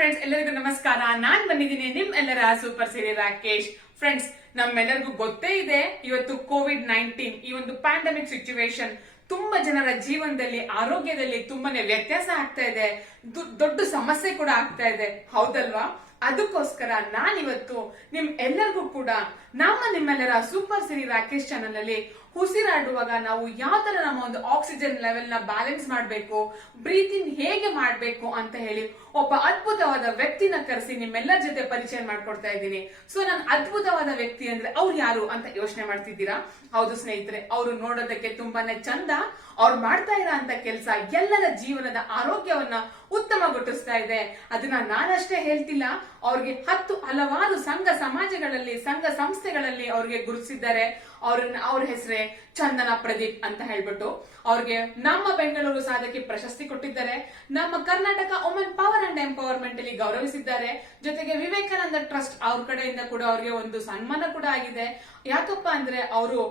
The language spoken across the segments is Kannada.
ಫ್ರೆಂಡ್ಸ್, ಎಲ್ಲರಿಗೂ ನಮಸ್ಕಾರ. ನಾನ್ ಬಂದಿದ್ದೀನಿ ನಿಮ್ಮೆಲ್ಲರ ಸೂಪರ್ ಸಿರಿ ರಾಕೇಶ್. ಫ್ರೆಂಡ್ಸ್, ನಮ್ಮೆಲ್ಲರಿಗೂ ಗೊತ್ತೇ ಇದೆ, ಇವತ್ತು ಕೋವಿಡ್-19 ಈ ಒಂದು ಪ್ಯಾಂಡಮಿಕ್ ಸಿಚುವೇಶನ್ ತುಂಬಾ ಜನರ ಜೀವನದಲ್ಲಿ ಆರೋಗ್ಯದಲ್ಲಿ ತುಂಬಾನೇ ವ್ಯತ್ಯಾಸ ಆಗ್ತಾ ಇದೆ, ದೊಡ್ಡ ಸಮಸ್ಯೆ ಕೂಡ ಆಗ್ತಾ ಇದೆ, ಹೌದಲ್ವಾ? ಅದಕ್ಕೋಸ್ಕರ ನಾನಿವತ್ತು ಎಲ್ಲರಿಗೂ ಕೂಡ ನಿಮ್ಮೆಲ್ಲರ ಸೂಪರ್ ಸಿರಿ ರಾಕೇಶ್ ಚಾನಲ್ ಅಲ್ಲಿ ಉಸಿರಾಡುವಾಗ ನಾವು ಯಾವ ತರ ನಮ್ಮ ಒಂದು ಆಕ್ಸಿಜನ್ ಲೆವೆಲ್ ನ ಬ್ಯಾಲೆನ್ಸ್ ಮಾಡಬೇಕು, ಬ್ರೀತಿಂಗ್ ಹೇಗೆ ಮಾಡಬೇಕು ಅಂತ ಹೇಳಿ ಒಬ್ಬ ಅದ್ಭುತವಾದ ವ್ಯಕ್ತಿನ ಕರೆಸಿ ನಿಮ್ಮೆಲ್ಲರ ಜೊತೆ ಪರಿಚಯ ಮಾಡ್ಕೊಡ್ತಾ ಇದ್ದೀನಿ. ಸೊ ನಾನು ಅದ್ಭುತವಾದ ವ್ಯಕ್ತಿ ಅಂದ್ರೆ ಅವ್ರು ಯಾರು ಅಂತ ಯೋಚನೆ ಮಾಡ್ತಿದ್ದೀರಾ? ಹೌದು ಸ್ನೇಹಿತರೆ, ಅವರು ನೋಡೋದಕ್ಕೆ ತುಂಬಾನೇ ಚಂದ. ಅವ್ರು ಮಾಡ್ತಾ ಇರೋ ಅಂತ ಕೆಲಸ ಎಲ್ಲರ ಜೀವನದ ಆರೋಗ್ಯವನ್ನ ಉತ್ತಮಗೊಳಿಸ್ತಾ ಇದೆ. ಅದನ್ನ ನಾನಷ್ಟೇ ಹೇಳ್ತಿಲ್ಲ, ಅವ್ರಿಗೆ ಹಲವಾರು ಸಂಘ ಸಮಾಜಗಳಲ್ಲಿ, ಸಂಘ ಸಂಸ್ಥೆಗಳಲ್ಲಿ ಅವ್ರಿಗೆ ಗುರುತಿಸಿದ್ದಾರೆ. ಅವ್ರ ಹೆಸರೇ ಚಂದನ ಪ್ರದೀಪ್ ಅಂತ ಹೇಳ್ಬಿಟ್ಟು ಅವ್ರಿಗೆ ನಮ್ಮ ಬೆಂಗಳೂರು ಸಾಧಕಿ ಪ್ರಶಸ್ತಿ ಕೊಟ್ಟಿದ್ದಾರೆ. ನಮ್ಮ Karnataka women power and empowerment ಅಲ್ಲಿ ಗೌರವಿಸಿದ್ದಾರೆ. ಜೊತೆಗೆ ವಿವೇಕಾನಂದ ಟ್ರಸ್ಟ್ ಅವ್ರ ಕಡೆಯಿಂದ ಕೂಡ ಅವ್ರಿಗೆ ಒಂದು ಸನ್ಮಾನ ಕೂಡ ಆಗಿದೆ. ಯಾಕಪ್ಪ ಅಂದ್ರೆ ಅವರು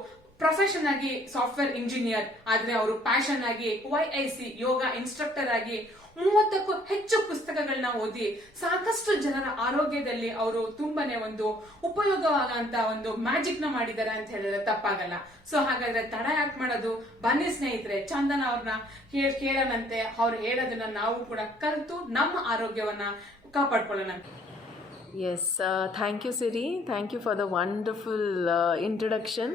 ಪ್ರೊಫೆಷನ್ ಆಗಿ ಸಾಫ್ಟ್ವೇರ್ ಇಂಜಿನಿಯರ್, ಆದ್ರೆ ಅವರು ಪ್ಯಾಷನ್ ಆಗಿ YIC ಯೋಗ ಇನ್ಸ್ಟ್ರಕ್ಟರ್ ಆಗಿ 30ಕ್ಕೂ ಹೆಚ್ಚು ಪುಸ್ತಕಗಳನ್ನ ಓದಿ ಸಾಕಷ್ಟು ಜನರ ಆರೋಗ್ಯದಲ್ಲಿ ಅವರು ತುಂಬಾನೇ ಒಂದು ಉಪಯೋಗವಾಗಂತ ಒಂದು ಮ್ಯಾಜಿಕ್ ನ ಮಾಡಿದ್ದಾರೆ ಅಂತ ಹೇಳಿದ್ರೆ ತಪ್ಪಾಗಲ್ಲ. ಸೊ ಹಾಗಾದ್ರೆ ತಡ ಯಾಕೆ ಮಾಡೋದು? ಬನ್ನಿ ಸ್ನೇಹಿತರೆ, ಚಂದನ ಅವ್ರನ್ನ ಕೇಳೋಣಂತೆ. ಅವ್ರು ಹೇಳೋದನ್ನ ನಾವು ಕೂಡ ಕಲಿತು ನಮ್ಮ ಆರೋಗ್ಯವನ್ನ ಕಾಪಾಡ್ಕೊಳ್ಳೋಣ. Yes, thank you Siri. Thank you for the wonderful introduction.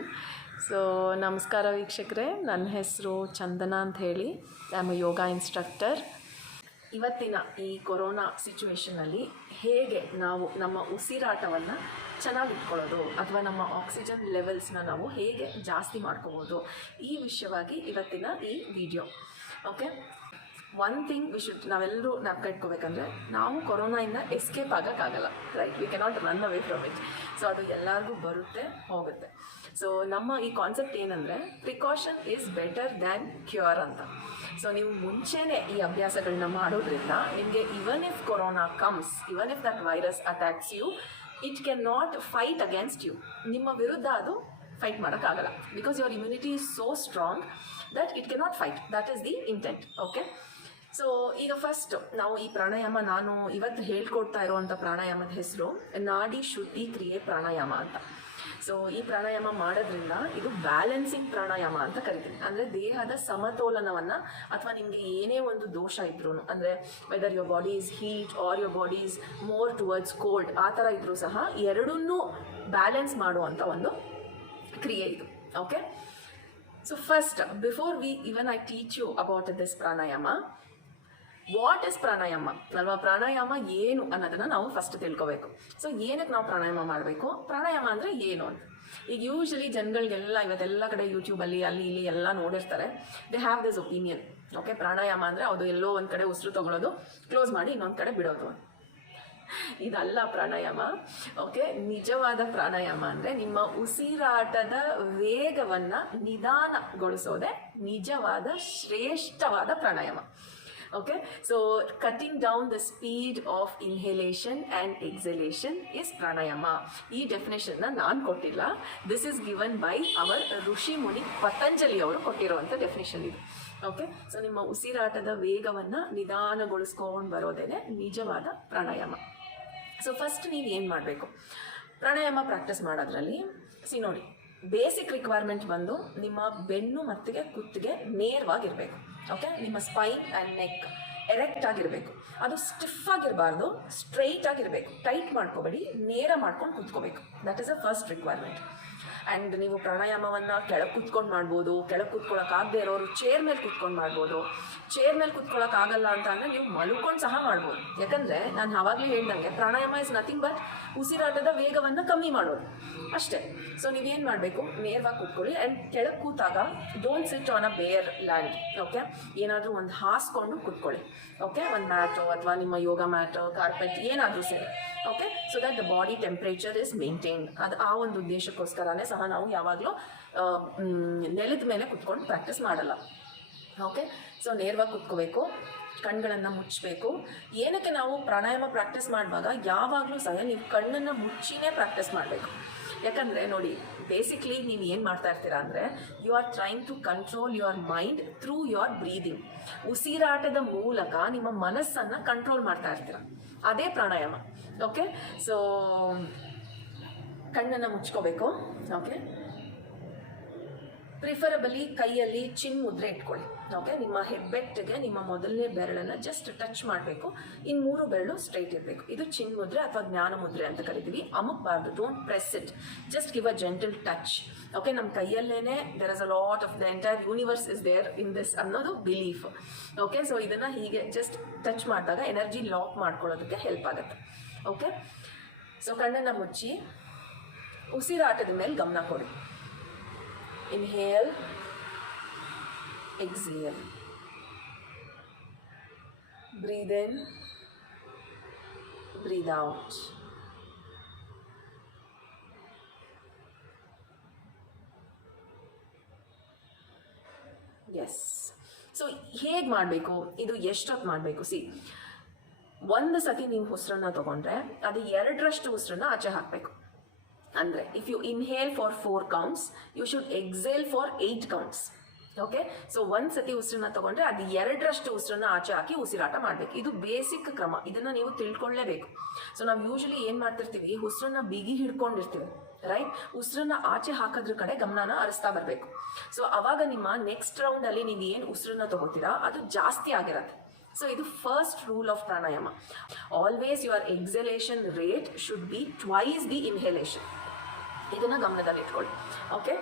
So ನಮಸ್ಕಾರ ವೀಕ್ಷಕರೇ, ನನ್ನ ಹೆಸರು ಚಂದನ ಅಂತ ಹೇಳಿ. I am a yoga instructor. ಇವತ್ತಿನ ಈ ಕೊರೋನಾ ಸಿಚುವೇಷನಲ್ಲಿ ಹೇಗೆ ನಾವು ನಮ್ಮ ಉಸಿರಾಟವನ್ನು ಚೆನ್ನಾಗಿಟ್ಕೊಳ್ಳೋದು ಅಥವಾ ನಮ್ಮ ಆಕ್ಸಿಜನ್ ಲೆವೆಲ್ಸ್ನ ನಾವು ಹೇಗೆ ಜಾಸ್ತಿ ಮಾಡ್ಕೋಬೋದು, ಈ ವಿಷಯವಾಗಿ ಇವತ್ತಿನ ಈ ವಿಡಿಯೋ. ಓಕೆ, ಒನ್ ಥಿಂಗ್ ನಾವೆಲ್ಲರೂ ಕಟ್ಕೋಬೇಕಂದ್ರೆ ನಾವು ಕೊರೋನಾಯಿಂದ ಎಸ್ಕೇಪ್ ಆಗೋಕ್ಕಾಗಲ್ಲ, right? We cannot run away from it. So ಅದು ಎಲ್ಲರಿಗೂ ಬರುತ್ತೆ, ಹೋಗುತ್ತೆ. ಸೊ ನಮ್ಮ ಈ ಕಾನ್ಸೆಪ್ಟ್ ಏನಂದರೆ, precaution is better than cure ಅಂತ. ಸೊ ನೀವು ಮುಂಚೆನೇ ಈ ಅಭ್ಯಾಸಗಳನ್ನ ಮಾಡೋದ್ರಿಂದ ನಿಮಗೆ even if corona comes, even if that virus attacks you, it can not fight against you. ನಿಮ್ಮ ವಿರುದ್ಧ ಅದು ಫೈಟ್ ಮಾಡೋಕ್ಕಾಗಲ್ಲ, because your immunity is so strong that it cannot fight. That is the intent. Okay, so ಈಗ ಫಸ್ಟ್ ನಾವು ಈ ಪ್ರಾಣಾಯಾಮ, ನಾನು ಇವತ್ತು ಹೇಳ್ಕೊಡ್ತಾ ಇರುವಂಥ ಪ್ರಾಣಾಯಾಮದ ಹೆಸರು ನಾಡಿ ಶುದ್ಧಿ ಕ್ರಿಯೆ ಪ್ರಾಣಾಯಾಮ ಅಂತ. ಸೊ ಈ ಪ್ರಾಣಾಯಾಮ ಮಾಡೋದ್ರಿಂದ ಇದು ಬ್ಯಾಲೆನ್ಸಿಂಗ್ ಪ್ರಾಣಾಯಾಮ ಅಂತ ಕರಿತೀನಿ. ಅಂದರೆ ದೇಹದ ಸಮತೋಲನವನ್ನು, ಅಥವಾ ನಿಮಗೆ ಏನೇ ಒಂದು ದೋಷ ಇದ್ರೂ, ಅಂದರೆ whether your body is heat or your body is more towards cold, ಆ ಥರ ಇದ್ರೂ ಸಹ ಎರಡನ್ನೂ ಬ್ಯಾಲೆನ್ಸ್ ಮಾಡುವಂಥ ಒಂದು ಕ್ರಿಯೆ ಇದು. Okay, so first before I teach you about this pranayama, what is pranayama ಅಲ್ವಾ? ಪ್ರಾಣಾಯಾಮ ಏನು ಅನ್ನೋದನ್ನು ನಾವು ಫಸ್ಟ್ ತಿಳ್ಕೋಬೇಕು. ಸೊ ಏನಕ್ಕೆ ನಾವು ಪ್ರಾಣಾಯಾಮ ಮಾಡಬೇಕು, ಪ್ರಾಣಾಯಾಮ ಅಂದರೆ ಏನು ಅಂತ. ಈಗ ಯೂಶಲಿ ಜನಗಳಿಗೆಲ್ಲ ಇವತ್ತೆಲ್ಲ ಕಡೆ ಯೂಟ್ಯೂಬಲ್ಲಿ ಅಲ್ಲಿ ಇಲ್ಲಿ ಎಲ್ಲ ನೋಡಿರ್ತಾರೆ. They have this opinion. Okay, pranayama ಅಂದರೆ ಅದು ಎಲ್ಲೋ ಒಂದು ಕಡೆ ಉಸಿರು ತಗೊಳ್ಳೋದು, ಕ್ಲೋಸ್ ಮಾಡಿ ಇನ್ನೊಂದು ಕಡೆ ಬಿಡೋದು. ಇದಲ್ಲ ಪ್ರಾಣಾಯಾಮ. ಓಕೆ, ನಿಜವಾದ ಪ್ರಾಣಾಯಾಮ ಅಂದರೆ ನಿಮ್ಮ ಉಸಿರಾಟದ ವೇಗವನ್ನು ನಿಧಾನಗೊಳಿಸೋದೇ ನಿಜವಾದ ಶ್ರೇಷ್ಠವಾದ ಪ್ರಾಣಾಯಾಮ. Okay, so cutting down the speed of inhalation and exhalation is pranayama. ಈ ಡೆಫಿನೇಷನ್ ನಾನು ಕೊಟ್ಟಿಲ್ಲ. This is given by our rishi muni Patanjali ಅವರು ಕೊಟ್ಟಿರುವಂಥ ಡೆಫಿನೇಷನ್ ಇದು. ಓಕೆ, ಸೊ ನಿಮ್ಮ ಉಸಿರಾಟದ ವೇಗವನ್ನು ನಿಧಾನಗೊಳಿಸ್ಕೊಂಡು ಬರೋದೇನೆ ನಿಜವಾದ ಪ್ರಾಣಾಯಾಮ. ಸೊ ಫಸ್ಟ್ ನೀವು ಏನು ಮಾಡಬೇಕು, ಪ್ರಾಣಾಯಾಮ ಪ್ರಾಕ್ಟೀಸ್ ಮಾಡೋದ್ರಲ್ಲಿ ನೋಡಿ, ಬೇಸಿಕ್ ರಿಕ್ವೈರ್ಮೆಂಟ್ ಬಂದು ನಿಮ್ಮ ಬೆನ್ನು ಮತ್ತು ಕುತ್ತಿಗೆ ನೇರವಾಗಿರಬೇಕು. ಓಕೆ, ನಿಮ್ಮ ಸ್ಪೈನ್ ಆ್ಯಂಡ್ ನೆಕ್ ಎರೆಕ್ಟ್ ಆಗಿರಬೇಕು. ಅದು ಸ್ಟಿಫ್ ಆಗಿರಬಾರ್ದು, ಸ್ಟ್ರೈಟ್ ಆಗಿರಬೇಕು. ಟೈಟ್ ಮಾಡ್ಕೋಬೇಡಿ, ನೇರ ಮಾಡ್ಕೊಂಡು ಕೂತ್ಕೋಬೇಕು. That is a first requirement. And ನೀವು ಪ್ರಾಣಾಯಾಮವನ್ನು ಕೆಳಗೆ ಕೂತ್ಕೊಂಡು ಮಾಡ್ಬೋದು. ಕೆಳಗೆ ಕೂತ್ಕೊಳ್ಳೋಕ್ಕಾಗದೇ ಇರೋರು ಚೇರ್ ಮೇಲೆ ಕೂತ್ಕೊಂಡು ಮಾಡ್ಬೋದು. ಚೇರ್ ಮೇಲೆ ಕೂತ್ಕೊಳ್ಳೋಕ್ಕಾಗಲ್ಲ ಅಂತ ಅಂದರೆ ನೀವು ಮಲ್ಕೊಂಡು ಸಹ ಮಾಡ್ಬೋದು. ಯಾಕಂದರೆ ನಾನು ಆವಾಗಲೇ ಹೇಳ್ದಂಗೆ ಪ್ರಾಣಾಯಾಮ ಇಸ್ ನಥಿಂಗ್ ಬಟ್ ಉಸಿರಾಟದ ವೇಗವನ್ನು ಕಮ್ಮಿ ಮಾಡೋದು ಅಷ್ಟೇ. ಸೊ ನೀವೇನು ಮಾಡಬೇಕು, ನೇರವಾಗಿ ಕೂತ್ಕೊಳ್ಳಿ. ಆ್ಯಂಡ್ ಕೆಳಗೆ ಕೂತಾಗ ಡೋಂಟ್ ಸಿಟ್ ಆನ್ ಅ ಬೇರ್ ಲ್ಯಾಂಡ್. ಓಕೆ, ಏನಾದರೂ ಒಂದು ಹಾಸ್ಕೊಂಡು ಕೂತ್ಕೊಳ್ಳಿ. ಓಕೆ, ಒಂದು ಮ್ಯಾಟು ಅಥವಾ ನಿಮ್ಮ ಯೋಗ ಮ್ಯಾಟು, ಕಾರ್ಪೆಟ್ ಏನಾದರೂ ಸರಿ. Okay, so that the body temperature is maintained. ಅದು ಆ ಒಂದು ಉದ್ದೇಶಕ್ಕೋಸ್ಕರನೇ ಸಹ ನಾವು ಯಾವಾಗಲೂ ನೆಲದ ಮೇಲೆ ಕುತ್ಕೊಂಡು ಪ್ರಾಕ್ಟೀಸ್ ಮಾಡಲ್ಲ. ಓಕೆ, ಸೊ ನೇರವಾಗಿ ಕುತ್ಕೋಬೇಕು, ಕಣ್ಗಳನ್ನು ಮುಚ್ಚಬೇಕು. ಏನಕ್ಕೆ ನಾವು ಪ್ರಾಣಾಯಾಮ ಪ್ರಾಕ್ಟೀಸ್ ಮಾಡುವಾಗ ಯಾವಾಗಲೂ ಸಹ ನೀವು ಕಣ್ಣನ್ನು ಮುಚ್ಚಿನೇ ಪ್ರಾಕ್ಟೀಸ್ ಮಾಡಬೇಕು. ಯಾಕಂದರೆ ನೋಡಿ, ಬೇಸಿಕ್ಲಿ ನೀವು ಏನು ಮಾಡ್ತಾ ಇರ್ತೀರಾ ಅಂದರೆ, you are trying to control your mind through your breathing. ಉಸಿರಾಟದ ಮೂಲಕ ನಿಮ್ಮ ಮನಸ್ಸನ್ನು ಕಂಟ್ರೋಲ್ ಮಾಡ್ತಾ ಇರ್ತೀರ, ಅದೇ ಪ್ರಾಣಾಯಾಮ. ಓಕೆ, ಸೊ ಕಣ್ಣನ್ನು ಮುಚ್ಕೋಬೇಕು. ಓಕೆ, ಪ್ರಿಫರಬಲಿ ಕೈಯಲ್ಲಿ ಚಿನ್ ಮುದ್ರೆ ಇಟ್ಕೊಳ್ಳಿ. ಓಕೆ, ನಿಮ್ಮ ಹೆಬ್ಬೆಟ್ಟಿಗೆ ನಿಮ್ಮ ಮೊದಲನೇ ಬೆರಳನ್ನು ಜಸ್ಟ್ ಟಚ್ ಮಾಡಬೇಕು, ಇನ್ನು 3 ಬೆರಳು ಸ್ಟ್ರೈಟ್ ಇರಬೇಕು. ಇದು ಚಿನ್ ಮುದ್ರೆ ಅಥವಾ ಜ್ಞಾನ ಮುದ್ರೆ ಅಂತ ಕರಿತೀವಿ. ಅಮುಕ್ಬಾರ್ದು, don't press it, just give a gentle touch. Okay, ನಮ್ಮ ಕೈಯಲ್ಲೇನೆ there is a lot of the entire universe is there in this ಅನ್ನೋದು ಬಿಲೀಫ್. ಓಕೆ, ಸೊ ಇದನ್ನು ಹೀಗೆ ಜಸ್ಟ್ ಟಚ್ ಮಾಡಿದಾಗ ಎನರ್ಜಿ ಲಾಕ್ ಮಾಡ್ಕೊಳ್ಳೋದಕ್ಕೆ ಹೆಲ್ಪ್ ಆಗುತ್ತೆ. ಓಕೆ, ಸೊ ಕಣ್ಣನ್ನು ಮುಚ್ಚಿ ಉಸಿರಾಟದ ಮೇಲೆ ಗಮನ ಕೊಡಿ. Inhale, exhale. Breathe in, breathe out. Yes. So ಹೇಗೆ ಮಾಡಬೇಕು, ಇದು ಎಷ್ಟೊತ್ತು ಮಾಡಬೇಕು? ಒಂದು ಸತಿ ನೀವು ಉಸಿರನ್ನ ತಗೊಂಡ್ರೆ ಅದು 2ರಷ್ಟು ಉಸಿರನ್ನ ಆಚೆ ಹಾಕಬೇಕು. ಅಂದರೆ if you inhale for 4 counts, you should exhale for 8 counts. Okay, so ಒಂದು ಸತಿ ಉಸಿರನ್ನ ತಗೊಂಡ್ರೆ ಅದು 2ರಷ್ಟು ಉಸಿರನ್ನ ಆಚೆ ಹಾಕಿ ಉಸಿರಾಟ ಮಾಡಬೇಕು. ಇದು ಬೇಸಿಕ್ ಕ್ರಮ, ಇದನ್ನು ನೀವು ತಿಳ್ಕೊಳ್ಳೇಬೇಕು. ಸೊ ನಾವು ಯೂಶಲಿ ಏನು ಮಾಡ್ತಿರ್ತೀವಿ, ಉಸಿರನ್ನ ಬಿಗಿ ಹಿಡ್ಕೊಂಡಿರ್ತೀವಿ, ರೈಟ್? ಉಸಿರನ್ನ ಆಚೆ ಹಾಕೋದ್ರ ಕಡೆ ಗಮನನ ಹರಿಸ್ತಾ ಬರಬೇಕು. ಸೊ ಅವಾಗ ನಿಮ್ಮ ನೆಕ್ಸ್ಟ್ ರೌಂಡಲ್ಲಿ ನೀವು ಏನು ಉಸಿರನ್ನ ತಗೋತೀರಾ ಅದು ಜಾಸ್ತಿ ಆಗಿರತ್ತೆ. ಸೊ ಇದು first rule of pranayama. Always your exhalation rate should be twice the inhalation. ಇದನ್ನು ಗಮನದಲ್ಲಿ ಇಟ್ಕೊಳ್ಳಿ. ಓಕೆ,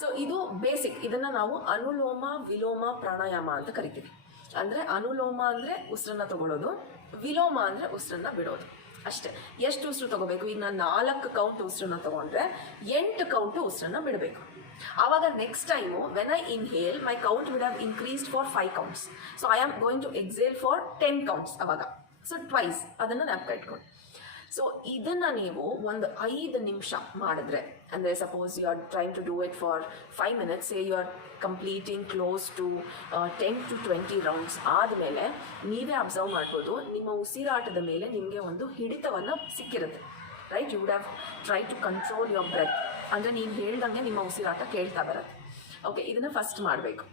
ಸೊ ಇದು ಬೇಸಿಕ್. ಇದನ್ನು ನಾವು ಅನುಲೋಮ ವಿಲೋಮ ಪ್ರಾಣಾಯಾಮ ಅಂತ ಕರಿತೀವಿ. ಅಂದರೆ ಅನುಲೋಮ ಅಂದರೆ ಉಸಿರನ್ನ ತಗೊಳ್ಳೋದು, ವಿಲೋಮ ಅಂದರೆ ಉಸಿರನ್ನ ಬಿಡೋದು, ಅಷ್ಟೇ. ಎಷ್ಟು ಉಸಿರು ತಗೋಬೇಕು? ಈಗ ನಾನು 4 ಕೌಂಟ್ ಉಸಿರನ್ನ ತಗೊಂಡ್ರೆ 8 ಕೌಂಟು ಉಸಿರನ್ನ ಬಿಡಬೇಕು. ಆವಾಗ next time when I inhale my count will have increased for 5 counts. So I am going to exhale for 10 counts ಅವಾಗ. ಸೊ ಟ್ವೈಸ್ ಅದನ್ನು ಜ್ಞಾಪಕ ಇಟ್ಕೊಂಡು. ಸೊ ಇದನ್ನು ನೀವು ಒಂದು 5 ನಿಮಿಷ ಮಾಡಿದ್ರೆ, ಅಂದರೆ suppose you are trying to do it for 5 minutes, you are completing close to 10 to 20 rounds ಆದಮೇಲೆ ನೀವೇ ಅಬ್ಸರ್ವ್ ಮಾಡ್ಬೋದು, ನಿಮ್ಮ ಉಸಿರಾಟದ ಮೇಲೆ ನಿಮಗೆ ಒಂದು ಹಿಡಿತವನ್ನು ಸಿಕ್ಕಿರುತ್ತೆ, right? You would have try to control your breath. ಅಂದರೆ ನೀವು ಹೇಳ್ದಂಗೆ ನಿಮ್ಮ ಉಸಿರಾಟ ಕೇಳ್ತಾ ಬರುತ್ತೆ. ಓಕೆ, ಇದನ್ನು ಫಸ್ಟ್ ಮಾಡಬೇಕು.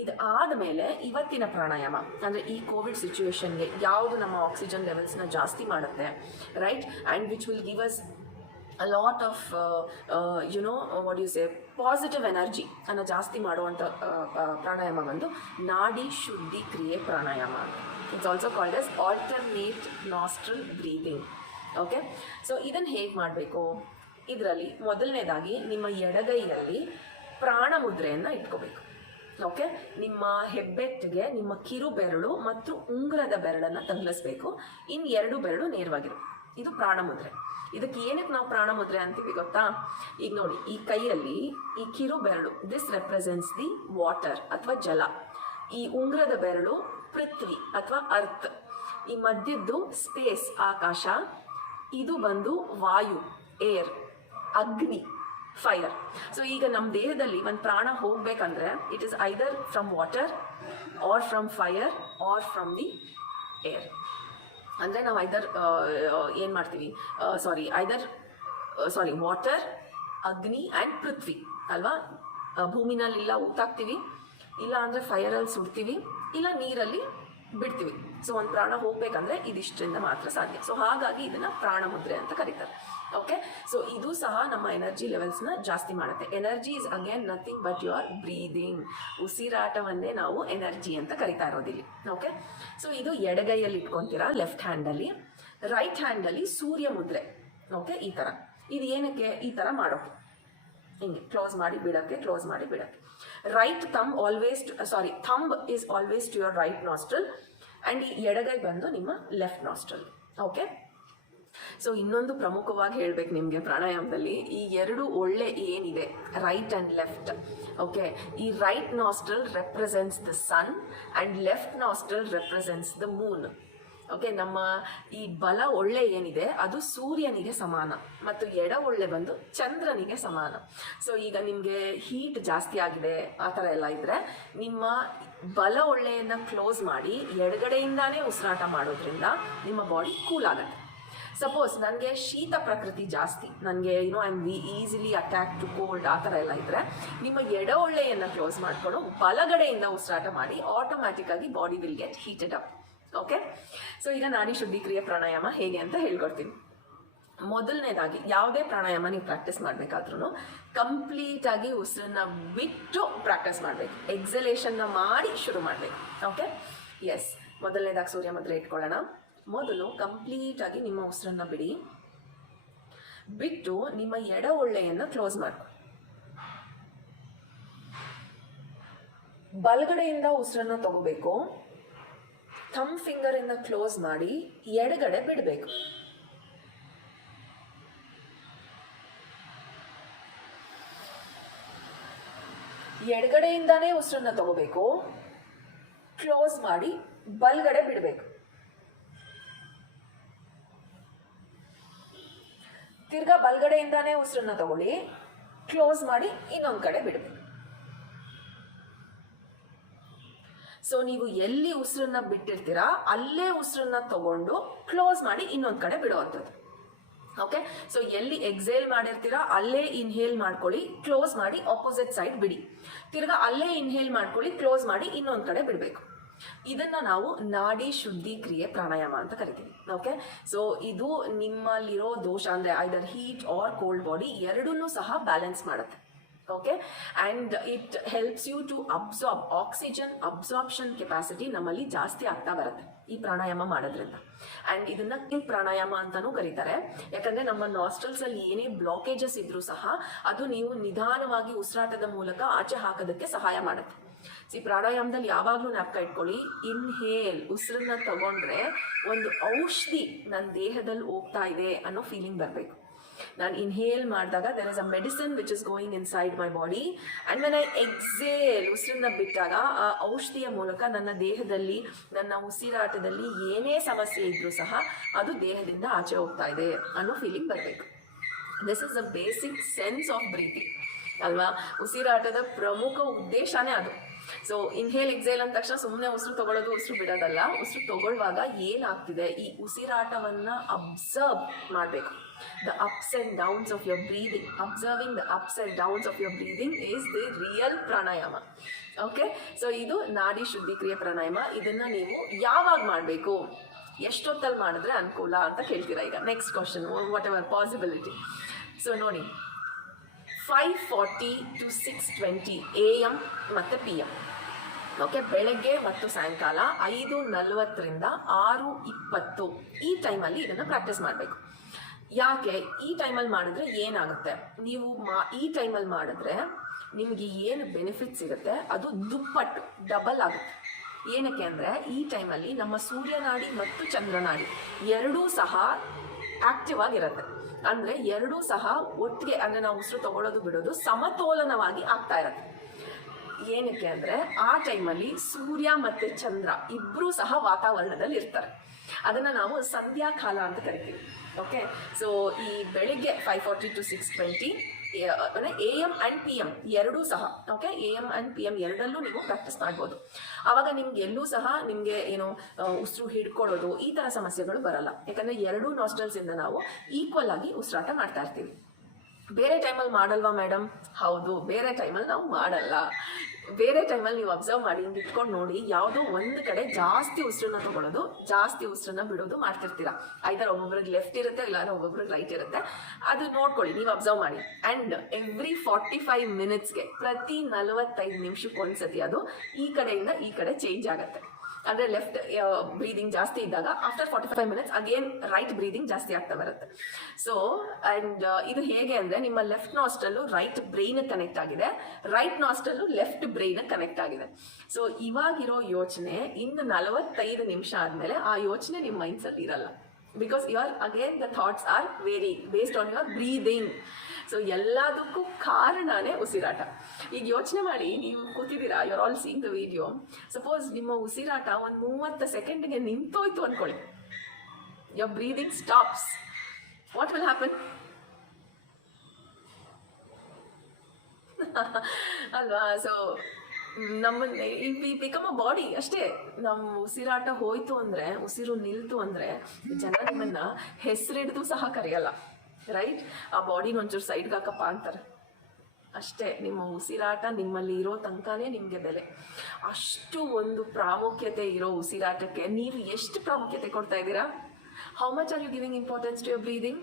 ಇದು ಆದಮೇಲೆ ಇವತ್ತಿನ ಪ್ರಾಣಾಯಾಮ, ಅಂದರೆ ಈ ಕೋವಿಡ್ ಸಿಚುವೇಶನ್ಗೆ ಯಾವುದು ನಮ್ಮ ಆಕ್ಸಿಜನ್ ಲೆವೆಲ್ಸ್ನ ಜಾಸ್ತಿ ಮಾಡುತ್ತೆ, right? And which will give us a lot of what you say positive energy ಅನ್ನು ಜಾಸ್ತಿ ಮಾಡುವಂಥ ಪ್ರಾಣಾಯಾಮ ಬಂದು ನಾಡಿ ಶುದ್ಧಿ ಕ್ರಿಯೆ pranayama. It's also called as alternate nostril breathing. Okay, so ಇದನ್ನು ಹೇಗೆ ಮಾಡಬೇಕು? ಇದರಲ್ಲಿ ಮೊದಲನೇದಾಗಿ ನಿಮ್ಮ ಎಡಗೈಯಲ್ಲಿ ಪ್ರಾಣ ಮುದ್ರೆಯನ್ನು ಇಟ್ಕೋಬೇಕು. ಓಕೆ, ನಿಮ್ಮ ಹೆಬ್ಬೆಟ್ಟಿಗೆ ನಿಮ್ಮ ಕಿರು ಬೆರಳು ಮತ್ತು ಉಂಗುರದ ಬೆರಳನ್ನು ತಗಲಿಸ್ಬೇಕು. ಇನ್ನು 2 ಬೆರಳು ನೇರವಾಗಿರುತ್ತೆ. ಇದು ಪ್ರಾಣ ಮುದ್ರೆ. ಇದಕ್ಕೆ ಏನಕ್ಕೆ ನಾವು ಪ್ರಾಣ ಮುದ್ರೆ ಅಂತೀವಿ ಗೊತ್ತಾ? ಈಗ ನೋಡಿ, ಈ ಕೈಯಲ್ಲಿ ಈ ಕಿರು ಬೆರಳು, ದಿಸ್ ರೆಪ್ರೆಸೆಂಟ್ಸ್ ದಿ ವಾಟರ್ ಅಥವಾ ಜಲ. ಈ ಉಂಗುರದ ಬೆರಳು ಪೃಥ್ವಿ ಅಥವಾ ಅರ್ತ್. ಈ ಮಧ್ಯದ್ದು ಸ್ಪೇಸ್ ಆಕಾಶ. ಇದು ಬಂದು ವಾಯು ಏರ್, ಅಗ್ನಿ ಫೈರ್. ಸೊ ಈಗ ನಮ್ಮ ದೇಹದಲ್ಲಿ ಒಂದು ಪ್ರಾಣ ಹೋಗ್ಬೇಕಂದ್ರೆ it is either from water are from fire are from the air. ಅಂದರೆ ನಾವು ಏನು ಮಾಡ್ತೀವಿ, ವಾಟರ್, ಅಗ್ನಿ ಆ್ಯಂಡ್ ಪೃಥ್ವಿ ಅಲ್ವಾ? ಭೂಮಿನಲ್ಲಿಲ್ಲ ಊತಾಕ್ತೀವಿ, ಇಲ್ಲ ಅಂದರೆ ಫೈರಲ್ಲಿ ಸುಡ್ತೀವಿ, ಇಲ್ಲ ನೀರಲ್ಲಿ ಬಿಡ್ತೀವಿ. ಸೊ ಒಂದು ಪ್ರಾಣ ಹೋಗ್ಬೇಕಂದ್ರೆ ಇದಿಷ್ಟರಿಂದ ಮಾತ್ರ ಸಾಧ್ಯ. ಸೊ ಹಾಗಾಗಿ ಇದನ್ನು ಪ್ರಾಣ ಮುದ್ರೆ ಅಂತ ಕರೀತಾರೆ. ಓಕೆ, ಸೊ ಇದು ಸಹ ನಮ್ಮ ಎನರ್ಜಿ ಲೆವೆಲ್ಸ್ನ ಜಾಸ್ತಿ ಮಾಡುತ್ತೆ. Energy is again nothing but your breathing. ಉಸಿರಾಟವನ್ನೇ ನಾವು ಎನರ್ಜಿ ಅಂತ ಕರಿತಾ ಇರೋದಿಲ್ಲಿ. ಓಕೆ, ಸೊ ಇದು ಎಡಗೈಯಲ್ಲಿ ಇಟ್ಕೊತೀರಾ ಲೆಫ್ಟ್ ಹ್ಯಾಂಡಲ್ಲಿ. ರೈಟ್ ಹ್ಯಾಂಡಲ್ಲಿ ಸೂರ್ಯ ಮುದ್ರೆ. ಓಕೆ, ಈ ಥರ. ಇದು ಏನಕ್ಕೆ ಈ ಥರ ಮಾಡೋಕ್ಕೆ? ಹಿಂಗೆ ಕ್ಲೋಸ್ ಮಾಡಿ ಬಿಡೋಕ್ಕೆ, ಕ್ಲೋಸ್ ಮಾಡಿ ಬಿಡೋಕ್ಕೆ. Right thumb always thumb is always to your right nostril and ಈ ಎಡಗೈ ಬಂದು ನಿಮ್ಮ ಲೆಫ್ಟ್ ನಾಸ್ಟ್ರಲ್. ಓಕೆ, ಸೊ ಇನ್ನೊಂದು ಪ್ರಮುಖವಾಗಿ ಹೇಳಬೇಕು ನಿಮಗೆ ಪ್ರಾಣಾಯಾಮದಲ್ಲಿ, ಈ 2 ಒಳ್ಳೆ ಏನಿದೆ ರೈಟ್ ಆ್ಯಂಡ್ ಲೆಫ್ಟ್. ಓಕೆ, ಈ right nostril represents the sun and left nostril represents the moon. Okay, ನಮ್ಮ ಈ ಬಲ ಒಳ್ಳೆ ಏನಿದೆ ಅದು ಸೂರ್ಯನಿಗೆ ಸಮಾನ ಮತ್ತು ಎಡ ಒಳ್ಳೆ ಬಂದು ಚಂದ್ರನಿಗೆ ಸಮಾನ. ಸೊ ಈಗ ನಿಮಗೆ ಹೀಟ್ ಜಾಸ್ತಿ ಆಗಿದೆ ಆ ಥರ ಎಲ್ಲ ಇದ್ದರೆ ನಿಮ್ಮ ಬಲ ಒಳ್ಳೆಯನ್ನು ಕ್ಲೋಸ್ ಮಾಡಿ ಎಡಗಡೆಯಿಂದಾನೇ ಉಸಿರಾಟ ಮಾಡೋದ್ರಿಂದ ನಿಮ್ಮ ಬಾಡಿ ಕೂಲ್ ಆಗುತ್ತೆ. ಸಪೋಸ್ ನನಗೆ ಶೀತ ಪ್ರಕೃತಿ ಜಾಸ್ತಿ, ನನಗೆ I am easily attack to cold ಆ ಥರ ಎಲ್ಲ ಇದ್ದರೆ ನಿಮ್ಮ ಎಡ ಒಳ್ಳೆಯನ್ನು ಕ್ಲೋಸ್ ಮಾಡಿಕೊಂಡು ಬಲಗಡೆಯಿಂದ ಉಸಿರಾಟ ಮಾಡಿ ಆಟೋಮ್ಯಾಟಿಕ್ ಆಗಿ body will get heated up. Okay, so ಈಗ ನಾಡಿ ಶುದ್ಧೀಕ್ರಿಯೆ ಪ್ರಾಣಾಯಾಮ ಹೇಗೆ ಅಂತ ಹೇಳ್ಕೊಡ್ತೀನಿ. ಮೊದಲನೇದಾಗಿ ಯಾವುದೇ ಪ್ರಾಣಾಯಾಮ ನೀವು ಪ್ರಾಕ್ಟೀಸ್ ಮಾಡಬೇಕಾದ್ರೂ ಕಂಪ್ಲೀಟಾಗಿ ಉಸಿರನ್ನ ಬಿಟ್ಟು ಪ್ರಾಕ್ಟೀಸ್ ಮಾಡಬೇಕು, ಎಕ್ಸಲೇಷನ್ನ ಮಾಡಿ ಶುರು ಮಾಡಬೇಕು. ಓಕೆ, ಎಸ್, ಮೊದಲನೇದಾಗಿ ಸೂರ್ಯ ಮುದ್ರೆ ಇಟ್ಕೊಳ್ಳೋಣ. ಮೊದಲು ಕಂಪ್ಲೀಟಾಗಿ ನಿಮ್ಮ ಉಸಿರನ್ನ ಬಿಟ್ಟು ನಿಮ್ಮ ಎಡ ಒಳ್ಳೆಯನ್ನು ಕ್ಲೋಸ್ ಮಾಡಿ ಬಲಗಡೆಯಿಂದ ಉಸಿರನ್ನ ತಗೋಬೇಕು. ಥಂಬ್ ಫಿಂಗರಿಂದ ಕ್ಲೋಸ್ ಮಾಡಿ ಎಡಗಡೆ ಬಿಡಬೇಕು. ಎಡಗಡೆಯಿಂದಾನೇ ಉಸಿರನ್ನ ತಗೋಬೇಕು, ಕ್ಲೋಸ್ ಮಾಡಿ ಬಲಗಡೆ ಬಿಡಬೇಕು. ತಿರ್ಗಾ ಬಲಗಡೆಯಿಂದಾನೇ ಉಸಿರನ್ನ ತಗೊಳ್ಳಿ, ಕ್ಲೋಸ್ ಮಾಡಿ ಇನ್ನೊಂದು ಕಡೆ ಬಿಡಬೇಕು. ಸೊ ನೀವು ಎಲ್ಲಿ ಉಸಿರನ್ನ ಬಿಟ್ಟಿರ್ತೀರಾ ಅಲ್ಲೇ ಉಸಿರನ್ನ ತಗೊಂಡು ಕ್ಲೋಸ್ ಮಾಡಿ ಇನ್ನೊಂದು ಕಡೆ ಬಿಡುವಂಥದ್ದು. ಓಕೆ, ಸೊ ಎಲ್ಲಿ ಎಕ್ಸೇಲ್ ಮಾಡಿರ್ತೀರಾ ಅಲ್ಲೇ ಇನ್ಹೇಲ್ ಮಾಡ್ಕೊಳ್ಳಿ, ಕ್ಲೋಸ್ ಮಾಡಿ ಆಪೋಸಿಟ್ ಸೈಡ್ ಬಿಡಿ. ತಿರ್ಗಾ ಅಲ್ಲೇ ಇನ್ಹೇಲ್ ಮಾಡ್ಕೊಳ್ಳಿ, ಕ್ಲೋಸ್ ಮಾಡಿ ಇನ್ನೊಂದು ಕಡೆ ಬಿಡಬೇಕು. ಇದನ್ನ ನಾವು ನಾಡಿ ಶುದ್ಧೀಕ್ರಿಯೆ ಪ್ರಾಣಾಯಾಮ ಅಂತ ಕರಿತೀವಿ. ಓಕೆ, ಸೊ ಇದು ನಿಮ್ಮಲ್ಲಿರೋ ದೋಷ ಅಂದರೆ either heat or cold body ಎರಡನ್ನೂ ಸಹ ಬ್ಯಾಲೆನ್ಸ್ ಮಾಡುತ್ತೆ. Okay, and it helps you to absorb oxygen absorption capacity ನಮ್ಮಲ್ಲಿ ಜಾಸ್ತಿ ಆಗ್ತಾ ಬರುತ್ತೆ ಈ ಪ್ರಾಣಾಯಾಮ ಮಾಡೋದ್ರಿಂದ. ಆ್ಯಂಡ್ ಇದನ್ನ ಕಿಲ್ ಪ್ರಾಣಾಯಾಮ ಅಂತಾನೂ ಕರೀತಾರೆ, ಯಾಕಂದರೆ ನಮ್ಮ ನಾಸ್ಟ್ರಲ್ಸ್ ಅಲ್ಲಿ ಏನೇ ಬ್ಲಾಕೇಜಸ್ ಇದ್ರೂ ಸಹ ಅದು ನೀವು ನಿಧಾನವಾಗಿ ಉಸಿರಾಟದ ಮೂಲಕ ಆಚೆ ಹಾಕೋದಕ್ಕೆ ಸಹಾಯ ಮಾಡುತ್ತೆ. ಪ್ರಾಣಾಯಾಮದಲ್ಲಿ ಯಾವಾಗಲೂ ಜ್ಞಾಪಕ ಇಟ್ಕೊಳ್ಳಿ, ಇನ್ಹೇಲ್ ಉಸಿರನ್ನ ತಗೊಂಡ್ರೆ ಒಂದು ಔಷಧಿ ನನ್ನ ದೇಹದಲ್ಲಿ ಹೋಗ್ತಾ ಇದೆ ಅನ್ನೋ ಫೀಲಿಂಗ್ ಬರಬೇಕು. ನಾನು ಇನ್ಹೇಲ್ ಮಾಡಿದಾಗ there is a medicine which is going in side my body, and when I exhale ಉಸಿರನ್ನ ಬಿಟ್ಟಾಗ ಆ ಔಷಧಿಯ ಮೂಲಕ ನನ್ನ ದೇಹದಲ್ಲಿ ನನ್ನ ಉಸಿರಾಟದಲ್ಲಿ ಏನೇ ಸಮಸ್ಯೆ ಇದ್ರೂ ಸಹ ಅದು ದೇಹದಿಂದ ಆಚೆ ಹೋಗ್ತಾ ಇದೆ ಅನ್ನೋ ಫೀಲಿಂಗ್ ಬರಬೇಕು. This is a basic sense of breathing ಅಲ್ವಾ. ಉಸಿರಾಟದ ಪ್ರಮುಖ ಉದ್ದೇಶನೇ ಅದು. ಸೊ ಇನ್ಹೇಲ್ ಎಕ್ಸೇಲ್ ಅಂದ ತಕ್ಷಣ ಸುಮ್ಮನೆ ಉಸಿರು ತಗೊಳ್ಳೋದು ಉಸಿರು ಬಿಡೋದಲ್ಲ, ಉಸಿರು ತಗೊಳ್ಳುವಾಗ ಏನಾಗ್ತಿದೆ ಈ ಉಸಿರಾಟವನ್ನು ಅಬ್ಸರ್ವ್ ಮಾಡಬೇಕು. The ups and downs of your breathing, observing the ups and downs of your breathing is the real pranayama. Okay, so ಇದು ನಾಡಿ ಶುದ್ಧೀಕ್ರಿಯೆ ಪ್ರಾಣಾಯಾಮ. ಇದನ್ನ ನೀವು ಯಾವಾಗ ಮಾಡಬೇಕು, ಎಷ್ಟೊತ್ತಲ್ಲಿ ಮಾಡಿದ್ರೆ ಅನುಕೂಲ ಅಂತ ಕೇಳ್ತೀರಾ. ಈಗ next question, what ever possibility. So ನೋಡಿ, 5:40 to 6:20 AM ಮತ್ತು PM. ಓಕೆ, ಬೆಳಗ್ಗೆ ಮತ್ತು ಸಾಯಂಕಾಲ 5:40ರಿಂದ 6:20 ಈ ಟೈಮಲ್ಲಿ ಇದನ್ನು ಪ್ರಾಕ್ಟೀಸ್ ಮಾಡಬೇಕು. ಯಾಕೆ ಈ ಟೈಮಲ್ಲಿ ಮಾಡಿದ್ರೆ ಏನಾಗುತ್ತೆ, ನೀವು ಈ ಟೈಮಲ್ಲಿ ಮಾಡಿದ್ರೆ ನಿಮಗೆ ಏನು ಬೆನಿಫಿಟ್ ಸಿಗುತ್ತೆ ಅದು ದುಪ್ಪಟ್ಟು ಡಬಲ್ ಆಗುತ್ತೆ. ಏನಕ್ಕೆ ಅಂದರೆ ಈ ಟೈಮಲ್ಲಿ ನಮ್ಮ ಸೂರ್ಯನಾಡಿ ಮತ್ತು ಚಂದ್ರನಾಡಿ ಎರಡೂ ಸಹ ಆಕ್ಟಿವ್ ಆಗಿರುತ್ತೆ. ಅಂದರೆ ಎರಡೂ ಸಹ ಒಟ್ಟಿಗೆ, ಅಂದರೆ ನಾವು ಉಸಿರು ತಗೊಳ್ಳೋದು ಬಿಡೋದು ಸಮತೋಲನವಾಗಿ ಆಗ್ತಾ ಇರುತ್ತೆ. ಏನಕ್ಕೆ ಅಂದರೆ ಆ ಟೈಮಲ್ಲಿ ಸೂರ್ಯ ಮತ್ತು ಚಂದ್ರ ಇಬ್ಬರೂ ಸಹ ವಾತಾವರಣದಲ್ಲಿ ಇರ್ತಾರೆ. ಅದನ್ನು ನಾವು ಸಂಧ್ಯಾಕಾಲ ಅಂತ ಕರಿತೀವಿ. ಓಕೆ, ಸೊ ಈ ಬೆಳಿಗ್ಗೆ 5:40 to 6:20 AM ಆ್ಯಂಡ್ PM ಎರಡೂ ಸಹ, ಓಕೆ, AM ಆ್ಯಂಡ್ PM ಎರಡಲ್ಲೂ ನೀವು ಪ್ರಾಕ್ಟೀಸ್ ಮಾಡ್ಬೋದು. ಆವಾಗ ನಿಮ್ಗೆ ಎಲ್ಲೂ ಸಹ ನಿಮಗೆ ಏನು ಉಸಿರು ಹಿಡ್ಕೊಳ್ಳೋದು ಈ ಥರ ಸಮಸ್ಯೆಗಳು ಬರಲ್ಲ. ಯಾಕಂದರೆ ಎರಡೂ ನಾಸ್ಟ್ರಲ್ಸಿಂದ ನಾವು ಈಕ್ವಲ್ ಆಗಿ ಉಸಿರಾಟ ಮಾಡ್ತಾ ಇರ್ತೀವಿ. ಬೇರೆ ಟೈಮಲ್ಲಿ ಮಾಡಲ್ವಾ ಮೇಡಮ್? ಹೌದು, ಬೇರೆ ಟೈಮಲ್ಲಿ ನಾವು ಮಾಡಲ್ಲ. ಬೇರೆ ಟೈಮಲ್ಲಿ ನೀವು ಅಬ್ಸರ್ವ್ ಮಾಡಿ, ಹಿಂಗೆ ಇಟ್ಕೊಂಡು ನೋಡಿ, ಯಾವುದೋ ಒಂದು ಕಡೆ ಜಾಸ್ತಿ ಉಸಿರನ್ನ ತಗೊಳ್ಳೋದು ಜಾಸ್ತಿ ಉಸಿರನ್ನ ಬಿಡೋದು ಮಾಡ್ತಿರ್ತೀರಾ. ಐದರ್ ಒಬ್ಬೊಬ್ರಿಗೆ ಲೆಫ್ಟ್ ಇರುತ್ತೆ, ಇಲ್ಲಾಂದ್ರೆ ಒಬ್ಬೊಬ್ರಿಗೆ ರೈಟ್ ಇರುತ್ತೆ. ಅದು ನೋಡ್ಕೊಳ್ಳಿ, ನೀವು ಅಬ್ಸರ್ವ್ ಮಾಡಿ. ಆ್ಯಂಡ್ ಎವ್ರಿ 45 ಮಿನಿಟ್ಸ್ಗೆ, ಪ್ರತಿ 45 ನಿಮಿಷಕ್ಕೊಂದ್ಸತಿ ಅದು ಈ ಕಡೆಯಿಂದ ಈ ಕಡೆ ಚೇಂಜ್ ಆಗುತ್ತೆ. ಅಂದರೆ ಲೆಫ್ಟ್ ಬ್ರೀದಿಂಗ್ ಜಾಸ್ತಿ ಇದ್ದಾಗ after 45 minutes again right breathing ಜಾಸ್ತಿ ಆಗ್ತಾ ಬರುತ್ತೆ. ಸೊ ಆ್ಯಂಡ್ ಇದು ಹೇಗೆ ಅಂದರೆ ನಿಮ್ಮ ಲೆಫ್ಟ್ ನಾಸ್ಟ್ರಲ್ಲು ರೈಟ್ ಬ್ರೈನ್ ಕನೆಕ್ಟ್ ಆಗಿದೆ, ರೈಟ್ ನಾಸ್ಟ್ರಲ್ಲು ಲೆಫ್ಟ್ ಬ್ರೈನ್ ಕನೆಕ್ಟ್ ಆಗಿದೆ. ಸೊ ಇವಾಗಿರೋ ಯೋಚನೆ ಇನ್ನು 45 ನಿಮಿಷ ಆದಮೇಲೆ ಆ ಯೋಚನೆ ನಿಮ್ಮ ಮೈಂಡ್ಸಲ್ಲಿ ಇರಲ್ಲ. Because again the thoughts are varying based on your breathing. So ಎಲ್ಲದಕ್ಕೂ ಕಾರಣನೇ ಉಸಿರಾಟ. ಈಗ ಯೋಚನೆ ಮಾಡಿ, ನೀವು ಕೂತಿದ್ದೀರಾ, you are all seeing the video. Suppose ನಿಮ್ಮ ಉಸಿರಾಟ ಒಂದು 30 ಸೆಕೆಂಡ್ಗೆ ನಿಂತೋಯ್ತು ಅಂದ್ಕೊಳ್ಳಿ, your breathing stops, what will happen ಅಲ್ವಾ? ಸೊ ನಮ್ಮನ್ನ ವಿ ಬಿಕಮ್ ಅ ಬಾಡಿ ಅಷ್ಟೇ. ನಮ್ಮ ಉಸಿರಾಟ ಹೋಯ್ತು ಅಂದರೆ, ಉಸಿರು ನಿಲ್ತು ಅಂದರೆ ಜನ ನಿಮ್ಮನ್ನು ಹೆಸರಿಡ್ದು ಸಹ ಕರೆಯಲ್ಲ, ರೈಟ್? ಆ ಬಾಡಿನ ಒಂಚೂರು ಸೈಡ್ಗೆ ಹಾಕಪ್ಪ ಅಂತಾರೆ ಅಷ್ಟೇ. ನಿಮ್ಮ ಉಸಿರಾಟ ನಿಮ್ಮಲ್ಲಿ ಇರೋ ತನಕನೇ ನಿಮಗೆ ಬೆಲೆ. ಅಷ್ಟು ಒಂದು ಪ್ರಾಮುಖ್ಯತೆ ಇರೋ ಉಸಿರಾಟಕ್ಕೆ ನೀವು ಎಷ್ಟು ಪ್ರಾಮುಖ್ಯತೆ ಕೊಡ್ತಾ ಇದ್ದೀರಾ? How much are you giving importance to your breathing?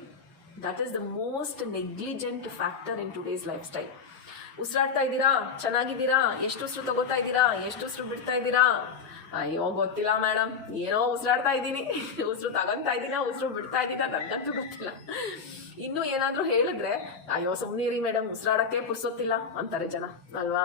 That is the most negligent factor in today's lifestyle. ಉಸಿರಾಡ್ತಾ ಇದ್ದೀರಾ? ಚೆನ್ನಾಗಿದ್ದೀರಾ? ಎಷ್ಟು ಉಸಿರು ತಗೋತಾ ಇದ್ದೀರಾ? ಎಷ್ಟು ಉಸಿರು ಬಿಡ್ತಾ ಇದ್ದೀರಾ? ಅಯ್ಯೋ ಗೊತ್ತಿಲ್ಲ ಮೇಡಮ್, ಏನೋ ಉಸಿರಾಡ್ತಾ ಇದ್ದೀನಿ, ಉಸಿರು ತಗೊಂತಾ ಇದ್ದೀನ, ಉಸಿರು ಬಿಡ್ತಾ ಇದ್ದೀನ, ನನಗಂತೂ ಗೊತ್ತಿಲ್ಲ. ಇನ್ನೂ ಏನಾದರೂ ಹೇಳಿದ್ರೆ ಅಯ್ಯೋ ಸುಮ್ಮನಿರಿ ಮೇಡಮ್, ಉಸಿರಾಡೋಕ್ಕೆ ಪುರ್ಸೊತ್ತಿಲ್ಲ ಅಂತಾರೆ ಜನ, ಅಲ್ವಾ?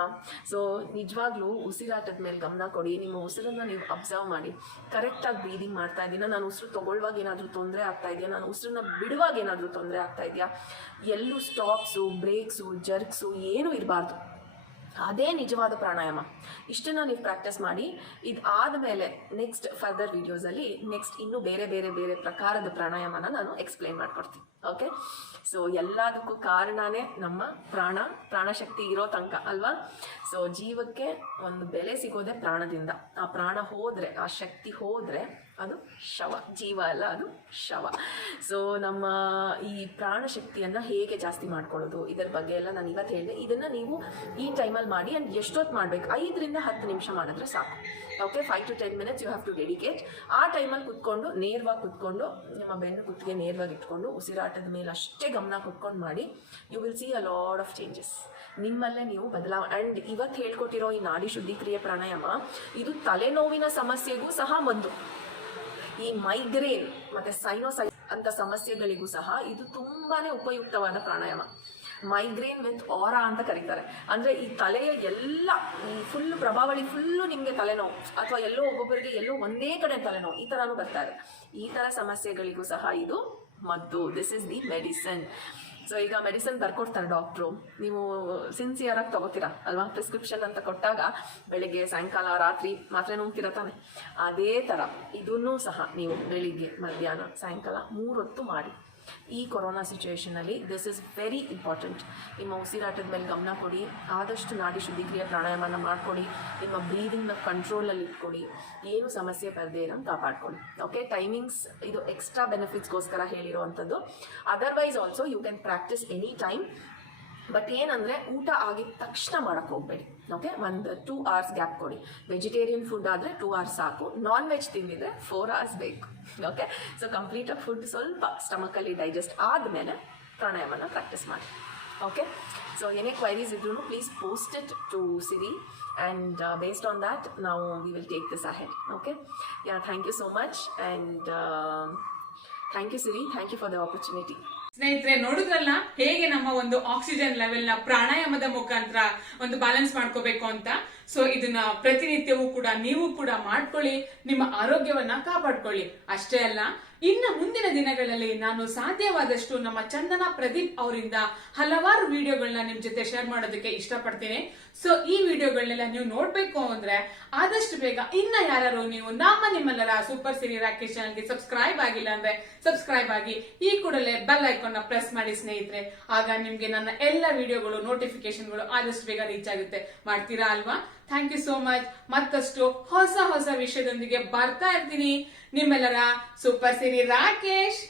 ಸೊ ನಿಜವಾಗ್ಲೂ ಉಸಿರಾಟದ ಮೇಲೆ ಗಮನ ಕೊಡಿ. ನಿಮ್ಮ ಉಸಿರನ್ನು ನೀವು ಅಬ್ಸರ್ವ್ ಮಾಡಿ. ಕರೆಕ್ಟಾಗಿ ಬ್ರೀದಿಂಗ್ ಮಾಡ್ತಾ ಇದ್ದೀನ? ನಾನು ಉಸಿರು ತೊಗೊಳ್ಳುವಾಗ ಏನಾದರೂ ತೊಂದರೆ ಆಗ್ತಾ ಇದೆಯಾ? ನಾನು ಉಸಿರನ್ನ ಬಿಡುವಾಗ ಏನಾದರೂ ತೊಂದರೆ ಆಗ್ತಾ ಇದೆಯಾ? ಎಲ್ಲೂ ಸ್ಟಾಪ್ಸು, ಬ್ರೇಕ್ಸು, ಜರ್ಕ್ಸು ಏನೂ ಇರಬಾರ್ದು. ಅದೇ ನಿಜವಾದ ಪ್ರಾಣಾಯಾಮ. ಇಷ್ಟನ್ನು ನೀವು ಪ್ರಾಕ್ಟೀಸ್ ಮಾಡಿ. ಇದು ಆದಮೇಲೆ ನೆಕ್ಸ್ಟ್ ಫರ್ದರ್ ವೀಡಿಯೋಸಲ್ಲಿ ನೆಕ್ಸ್ಟ್ ಇನ್ನೂ ಬೇರೆ ಬೇರೆ ಬೇರೆ ಪ್ರಕಾರದ ಪ್ರಾಣಾಯಾಮನ ನಾನು ಎಕ್ಸ್ಪ್ಲೈನ್ ಮಾಡಿಕೊಡ್ತೀನಿ. ಓಕೆ? ಸೊ ಎಲ್ಲದಕ್ಕೂ ಕಾರಣನೇ ನಮ್ಮ ಪ್ರಾಣಶಕ್ತಿ ಇರೋ ತನಕ, ಅಲ್ವಾ? ಸೊ ಜೀವಕ್ಕೆ ಒಂದು ಬೆಲೆ ಸಿಗೋದೆ ಪ್ರಾಣದಿಂದ. ಆ ಪ್ರಾಣ ಹೋದರೆ, ಆ ಶಕ್ತಿ ಹೋದರೆ ಅದು ಶವ, ಜೀವ ಅಲ್ಲ, ಅದು ಶವ. ಸೊ ನಮ್ಮ ಈ ಪ್ರಾಣಶಕ್ತಿಯನ್ನು ಹೇಗೆ ಜಾಸ್ತಿ ಮಾಡ್ಕೊಳ್ಳೋದು, ಇದರ ಬಗ್ಗೆ ಎಲ್ಲ ನಾನು ಇವತ್ತು ಹೇಳಿದೆ. ಇದನ್ನು ನೀವು ಈ ಟೈಮಲ್ಲಿ ಮಾಡಿ. ಆ್ಯಂಡ್ ಎಷ್ಟೊತ್ತು ಮಾಡಬೇಕು? 5 ರಿಂದ 10 ನಿಮಿಷ ಮಾಡಿದ್ರೆ ಸಾಕು. Okay? 5 to 10 minutes you have to dedicate. ಆ ಟೈಮಲ್ಲಿ ಕುತ್ಕೊಂಡು, ನೇರವಾಗಿ ಕುತ್ಕೊಂಡು, ನಿಮ್ಮ ಬೆನ್ನು ಕುತ್ತಿಗೆ ನೇರವಾಗಿ ಇಟ್ಕೊಂಡು, ಉಸಿರಾಟದ ಮೇಲೆ ಅಷ್ಟೇ ಗಮನ ಕುತ್ಕೊಂಡು ಮಾಡಿ. You will see a lot of changes. ನಿಮ್ಮಲ್ಲೇ ನೀವು ಆ್ಯಂಡ್ ಇವತ್ತು ಹೇಳ್ಕೊಟ್ಟಿರೋ ಈ ನಾಡಿ ಶುದ್ಧೀಕ್ರಿಯೆ ಪ್ರಾಣಾಯಾಮ ಇದು ತಲೆನೋವಿನ ಸಮಸ್ಯೆಗೂ ಸಹ ಮದ್ದು. ಈ ಮೈಗ್ರೇನ್ ಮತ್ತು ಸೈನೋಸೈಟಿಸ್ ಅಂತ ಸಮಸ್ಯೆಗಳಿಗೂ ಸಹ ಇದು ತುಂಬಾ ಉಪಯುಕ್ತವಾದ ಪ್ರಾಣಾಯಾಮ. ಮೈಗ್ರೇನ್ ವಿತ್ ಆರಾ ಅಂತ ಕರೀತಾರೆ. ಅಂದರೆ ಈ ತಲೆಯ ಎಲ್ಲ ಈ ಫುಲ್ ಪ್ರಭಾವಳಿ ಫುಲ್ಲು ನಿಮಗೆ ತಲೆನೋವು, ಅಥವಾ ಎಲ್ಲೋ ಒಬ್ಬೊಬ್ಬರಿಗೆ ಎಲ್ಲೋ ಒಂದೇ ಕಡೆ ತಲೆನೋವು, ಈ ಥರನೂ ಬರ್ತಾರೆ. ಈ ಥರ ಸಮಸ್ಯೆಗಳಿಗೂ ಸಹ ಇದು ಮದ್ದು. This is the medicine. So ಈಗ ಮೆಡಿಸನ್ ಬರ್ಕೊಡ್ತಾರೆ ಡಾಕ್ಟ್ರು, ನೀವು ಸಿನ್ಸಿಯರಾಗಿ ತೊಗೋತೀರಾ ಅಲ್ವಾ? ಪ್ರಿಸ್ಕ್ರಿಪ್ಷನ್ ಅಂತ ಕೊಟ್ಟಾಗ ಬೆಳಿಗ್ಗೆ, ಸಾಯಂಕಾಲ, ರಾತ್ರಿ ಮಾತ್ರೆ ನುಂಗ್ತೀರ ತಾನೆ? ಅದೇ ಥರ ಇದನ್ನೂ ಸಹ ನೀವು ಬೆಳಿಗ್ಗೆ, ಮಧ್ಯಾಹ್ನ, ಸಾಯಂಕಾಲ 3 ಹೊತ್ತು ಮಾಡಿ. ಈ ಕೊರೋನಾ ಸಿಚುವೇಷನಲ್ಲಿ ದಿಸ್ ಇಸ್ ವೆರಿ ಇಂಪಾರ್ಟೆಂಟ್. ನಿಮ್ಮ ಉಸಿರಾಟದ ಮೇಲೆ ಗಮನ ಕೊಡಿ. ಆದಷ್ಟು ನಾಡಿ ಶುದ್ಧೀಕ್ರಿಯೆ ಪ್ರಾಣಾಯಾಮನ ಮಾಡಿಕೊಡಿ. ನಿಮ್ಮ ಬ್ರೀದಿಂಗ್ನ ಕಂಟ್ರೋಲಲ್ಲಿ ಇಟ್ಕೊಡಿ. ಏನು ಸಮಸ್ಯೆ ಬರದೇ ಇರೋಂಗೆ ಕಾಪಾಡ್ಕೊಳ್ಳಿ. ಓಕೆ? ಟೈಮಿಂಗ್ಸ್ ಇದು ಎಕ್ಸ್ಟ್ರಾ ಬೆನಿಫಿಟ್ಸ್ಗೋಸ್ಕರ ಹೇಳಿರೋವಂಥದ್ದು. Otherwise also you can practise any time. But ಏನಂದರೆ ಊಟ ಆಗಿದ ತಕ್ಷಣ ಮಾಡೋಕ್ಕೆ ಹೋಗಬೇಡಿ. ಓಕೆ? ಒಂದು 2 hours ಗ್ಯಾಪ್ ಕೊಡಿ. ವೆಜಿಟೇರಿಯನ್ ಫುಡ್ ಆದರೆ 2 hours ಸಾಕು. ನಾನ್ ವೆಜ್ ತಿಂದಿದ್ರೆ 4 hours ಬೇಕು. ಓಕೆ? ಸೊ ಕಂಪ್ಲೀಟಾಗಿ ಫುಡ್ ಸ್ವಲ್ಪ ಸ್ಟಮಕಲ್ಲಿ ಡೈಜೆಸ್ಟ್ ಆದಮೇಲೆ ಪ್ರಾಣಾಯಾಮನ ಪ್ರಾಕ್ಟೀಸ್ ಮಾಡಿ. ಓಕೆ? ಸೊ ಏನೇ ಕ್ವೈರೀಸ್ ಇದ್ರೂ please post it to Siri, and based on that ನಾವು we will take this ahead. Okay? Yeah, thank you so much, and thank you Siri, thank you for the opportunity. ಸ್ನೇಹಿತರೆ, ನೋಡಿದ್ರಲ್ಲ ಹೇಗೆ ನಮ್ಮ ಒಂದು ಆಕ್ಸಿಜನ್ ಲೆವೆಲ್ ನ ಪ್ರಾಣಾಯಾಮದ ಮುಖಾಂತರ ಒಂದು ಬ್ಯಾಲೆನ್ಸ್ ಮಾಡ್ಕೋಬೇಕು ಅಂತ. ಸೊ ಇದನ್ನ ಪ್ರತಿನಿತ್ಯವೂ ಕೂಡ ನೀವು ಕೂಡ ಮಾಡ್ಕೊಳ್ಳಿ, ನಿಮ್ಮ ಆರೋಗ್ಯವನ್ನ ಕಾಪಾಡ್ಕೊಳ್ಳಿ. ಅಷ್ಟೇ ಅಲ್ಲ, ಇನ್ನು ಮುಂದಿನ ದಿನಗಳಲ್ಲಿ ನಾನು ಸಾಧ್ಯವಾದಷ್ಟು ನಮ್ಮ ಚಂದನಾ ಪ್ರದೀಪ್ ಅವರಿಂದ ಹಲವಾರು ವಿಡಿಯೋಗಳನ್ನ ನಿಮ್ ಜೊತೆ ಶೇರ್ ಮಾಡೋದಕ್ಕೆ ಇಷ್ಟಪಡ್ತೀನಿ. ಸೊ ಈ ವಿಡಿಯೋಗಳನ್ನೆಲ್ಲ ನೀವು ನೋಡ್ಬೇಕು ಅಂದ್ರೆ ಆದಷ್ಟು ಬೇಗ ಇನ್ನ ಯಾರು ನೀವು ನಿಮ್ಮೆಲ್ಲರ ಸೂಪರ್ ಸಿರಿ ರಾಕೇಶ್ ಚಾನಲ್ಗೆ ಸಬ್ಸ್ಕ್ರೈಬ್ ಆಗಿಲ್ಲ ಅಂದ್ರೆ ಸಬ್ಸ್ಕ್ರೈಬ್ ಆಗಿ, ಈ ಕೂಡಲೇ ಬೆಲ್ ಐಕಾನ್ ನ ಪ್ರೆಸ್ ಮಾಡಿ ಸ್ನೇಹಿತರೆ. ಆಗ ನಿಮ್ಗೆ ನನ್ನ ಎಲ್ಲ ವಿಡಿಯೋಗಳು ನೋಟಿಫಿಕೇಶನ್ಗಳು ಆದಷ್ಟು ಬೇಗ ರೀಚ್ ಆಗುತ್ತೆ. ಮಾಡ್ತೀರಾ ಅಲ್ವಾ? Thank you so much. ಮತ್ತಷ್ಟು ಹೊಸ ಹೊಸ ವಿಷಯದೊಂದಿಗೆ ಬರ್ತಾ ಇರ್ತೀನಿ. ನಿಮ್ಮೆಲ್ಲರ ಸೂಪರ್ ಸಿರಿ ರಾಕೇಶ್.